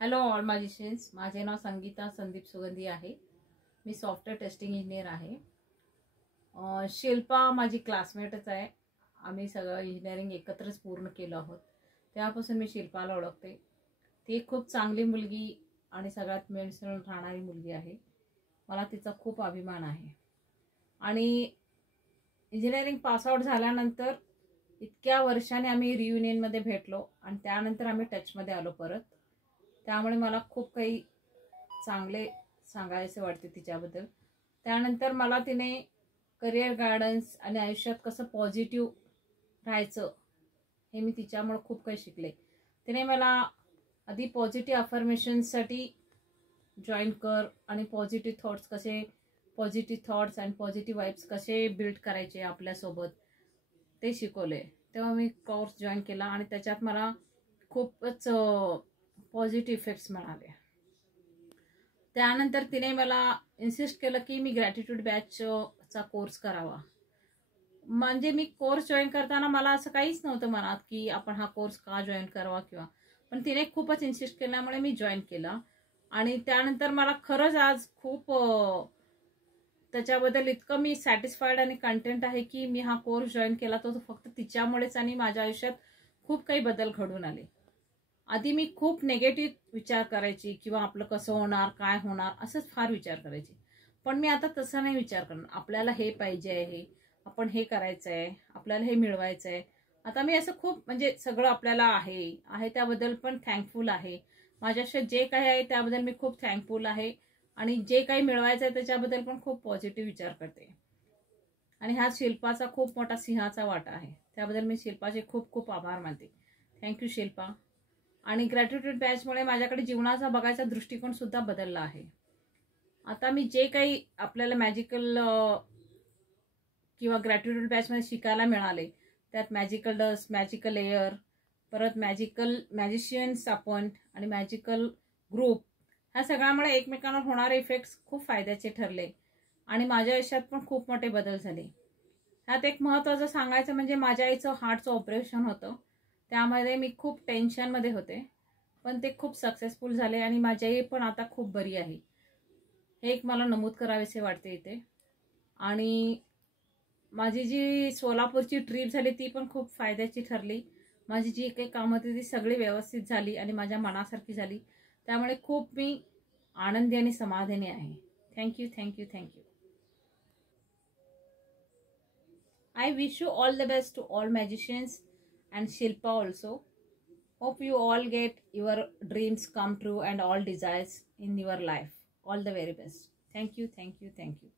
Hello all मॅजिशियन्स, माझे नाव संगीता संदीप सुगंधी आहे। मी सॉफ्टवेअर टेस्टिंग इंजिनियर आहे। शिल्पा माझी क्लासमेटच आहे। आम्ही सगळं इंजिनिअरिंग एकत्रच पूर्ण केलं आहोत। त्यापासून मी शिल्पाला ओळखते। ती खूप चांगली मुलगी आणि सगळ्यात मिसळून राहणारी मुलगी आहे। मला तिचा खूप अभिमान आहे। आणि इंजिनिअरिंग पास आउट झाल्यानंतर इतक्या वर्षांनी आम्ही रियुनियनमध्ये भेटलो आणि त्यानंतर आम्ही टचमध्ये आलो परत। त्यामुळे मला खूप काही चांगले सांगायचे वाटते तिच्याबद्दल। त्यानंतर मला तिने करिअर गायडन्स आणि आयुष्यात कसं पॉझिटिव्ह राहायचं हे मी तिच्यामुळे खूप काही शिकले। तिने मला आधी पॉझिटिव्ह अफर्मेशनसाठी जॉईन कर आणि पॉझिटिव्ह थॉट्स कसे पॉझिटिव्ह थॉट्स आणि पॉझिटिव्ह वाइब्स कसे बिल्ड करायचे आपल्यासोबत ते शिकवले। तेव्हा मी कोर्स जॉईन केला आणि त्याच्यात मला खूपच पॉझिटिव्ह इफेक्ट्स मिळाले। त्यानंतर तिने मला इन्सिस्ट केलं की मी ग्रॅटिट्यूड बॅचचा कोर्स करावा। म्हणजे मी कोर्स जॉईन करताना मला असं काहीच नव्हतं मनात की आपण हा कोर्स का जॉईन करावा किंवा, पण तिने खूपच इन्सिस्ट केल्यामुळे मी जॉईन केला। आणि त्यानंतर मला खरंच आज खूप त्याच्याबद्दल इतकं मी सॅटिस्फाईड आणि कंटेंट आहे की मी हा कोर्स जॉईन केला तो फक्त तिच्यामुळेच आणि माझ्या आयुष्यात खूप काही बदल घडून आले। आधी मी खूप नेगेटिव्ह विचार करायची किंवा आपलं कसं होणार काय होणार असंच फार विचार करायची, पण मी आता तसं नाही विचार करणार। आपल्याला हे पाहिजे आहे, आपण हे करायचं आहे, आपल्याला हे मिळवायचं आहे। आता मी असं खूप म्हणजे सगळं आपल्याला आहे त्याबद्दल पण थँकफुल आहे। माझ्याशी जे काही आहे त्याबद्दल मी खूप थँकफुल आहे आणि जे काही मिळवायचं आहे त्याच्याबद्दल पण खूप पॉझिटिव्ह विचार करते। आणि हा शिल्पाचा खूप मोठा सिंहाचा वाटा आहे, त्याबद्दल मी शिल्पाचे खूप खूप आभार मानते। थँक्यू शिल्पा। आणि ग्रॅटिट्यूड बॅचमुळे माझ्याकडे जीवनाचा बघायचा दृष्टिकोन सुद्धा बदलला आहे। आता मी जे काही आपल्याला मॅजिकल किंवा ग्रॅटिट्यूड बॅचमध्ये शिकायला मिळाले त्यात मॅजिकल डस्ट, मॅजिकल एअर, परत मॅजिशियन्स आपण आणि मॅजिकल ग्रुप, ह्या सगळ्यामुळे एकमेकांवर होणारे इफेक्ट्स खूप फायद्याचे ठरले आणि माझ्या आयुष्यात पण खूप मोठे बदल झाले। ह्यात एक महत्त्वाचं सांगायचं म्हणजे माझ्या आईचं हार्टचं ऑपरेशन होतं, त्यामध्ये मी खूप टेन्शनमध्ये होते, पण ते खूप सक्सेसफुल झाले आणि माझी आई पण आता खूप बरी आहे। हे एक मला नमूद करावेसे वाटते इथे। आणि माझी जी सोलापूरची ट्रिप झाली ती पण खूप फायद्याची ठरली। माझी जी काही कामं होती ती सगळी व्यवस्थित झाली आणि माझ्या मनासारखी झाली, त्यामुळे खूप मी आनंदी आणि समाधानी आहे। Thank you thank you thank you. I wish you all the best to all magicians and Shilpa also. Hope you all get your dreams come true and all desires in your life. All the very best. Thank you, thank you, thank you.